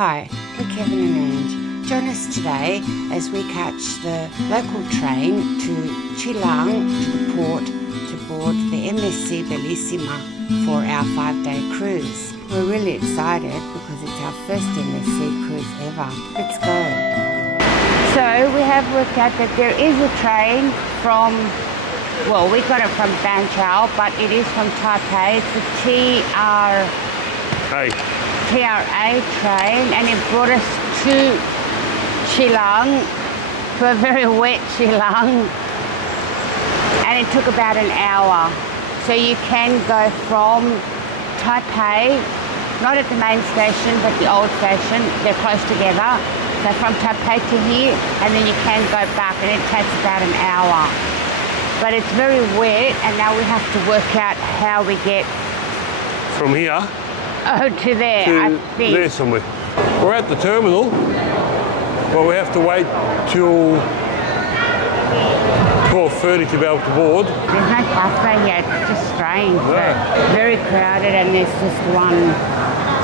Hi, we're Kevin and Ange. Join us today as we catch the local train to Keelung, to the port, to board the MSC Bellissima for our 5-day cruise. We're really excited because it's our first MSC cruise ever. Let's go. So we have worked out that there is a train from, well, we got it from Banqiao, but it is from Taipei. It's the TRA train, and it brought us to Keelung, to a very wet Keelung, and it took about an hour. So you can go from Taipei, not at the main station, but the old station, they're close together. So from Taipei to here, and then you can go back, and it takes about an hour. But it's very wet, and now we have to work out how we get from here to there, I think. There somewhere. We're at the terminal, but we have to wait till 12:30 to be able to board. There's no cafe yet, it's just strange. Yeah. Very crowded, and there's just one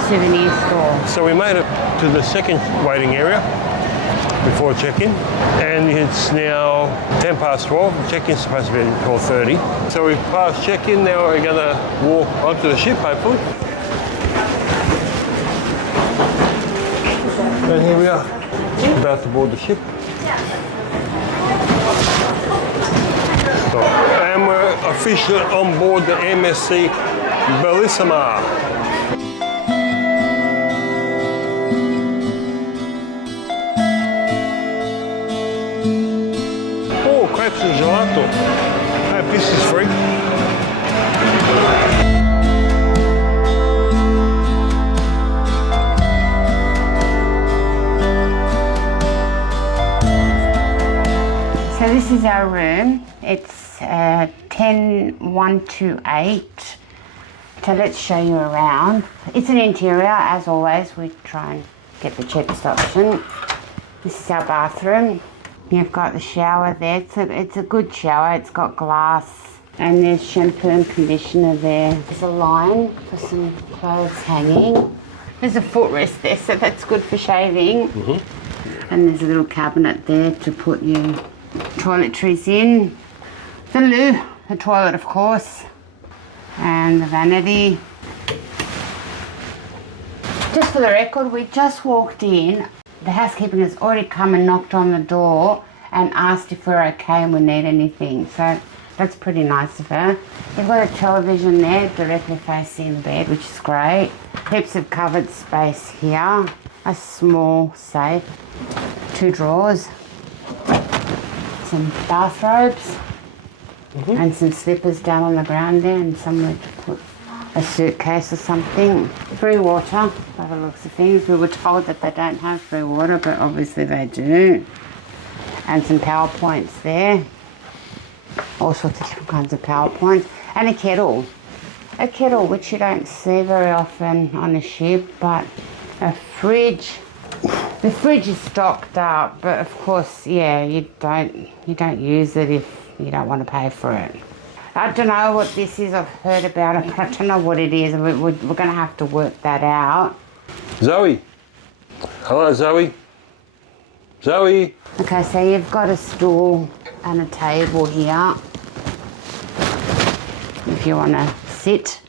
souvenir store. So we made it to the second waiting area before check-in, and it's now 12:10. Check-in's supposed to be at 12:30. So we've passed check-in, now we're going to walk onto the ship, hopefully. And here we are, about to board the ship. And we're officially on board the MSC Bellissima. Oh, crepes and gelato. I hope this is free. So this is our room. It's 10128. So let's show you around. It's an interior, as always. We try and get the cheapest option. This is our bathroom. You've got the shower there. It's a good shower. It's got glass, and there's shampoo and conditioner there. There's a line for some clothes hanging. There's a footrest there, so that's good for shaving. Mm-hmm. And there's a little cabinet there to put your toiletries in. The loo, the toilet of course, and the vanity. Just for the record, we just walked in. The housekeeper has already come and knocked on the door and asked if we're okay and we need anything. So that's pretty nice of her. You've got a television there directly facing the bed, which is great. Heaps of covered space here. A small safe, 2 drawers. Some bathrobes, and some slippers down on the ground there, and somewhere to put a suitcase or something. Free water, by the looks of things. We were told that they don't have free water, but obviously they do. And some PowerPoints there. All sorts of different kinds of PowerPoints. And a kettle. A kettle, which you don't see very often on a ship, but a fridge. The fridge is stocked up, but of course, yeah, you don't use it if you don't want to pay for it. I don't know what this is. I've heard about it, but I don't know what it is. We're going to have to work that out. Zoe. Hello, Zoe. Zoe. Okay, so you've got a stool and a table here if you want to sit.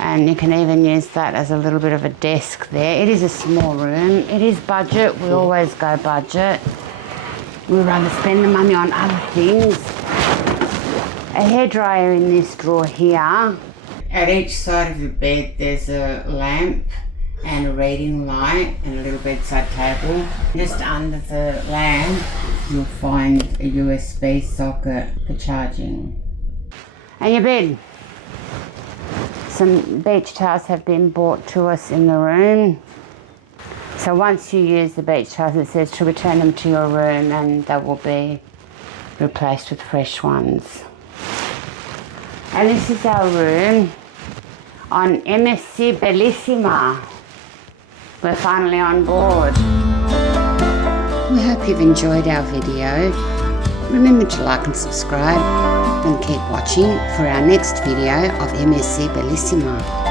And you can even use that as a little bit of a desk there. It is a small room. It is budget. We always go budget. We'd rather spend the money on other things. A hairdryer in this drawer here. At each side of the bed there's a lamp and a reading light and a little bedside table. Just under the lamp you'll find a USB socket for charging. And your bed. Some beach towels have been brought to us in the room. So once you use the beach towels, it says to return them to your room, and they will be replaced with fresh ones. And this is our room on MSC Bellissima. We're finally on board. We hope you've enjoyed our video. Remember to like and subscribe, and keep watching for our next video of MSC Bellissima.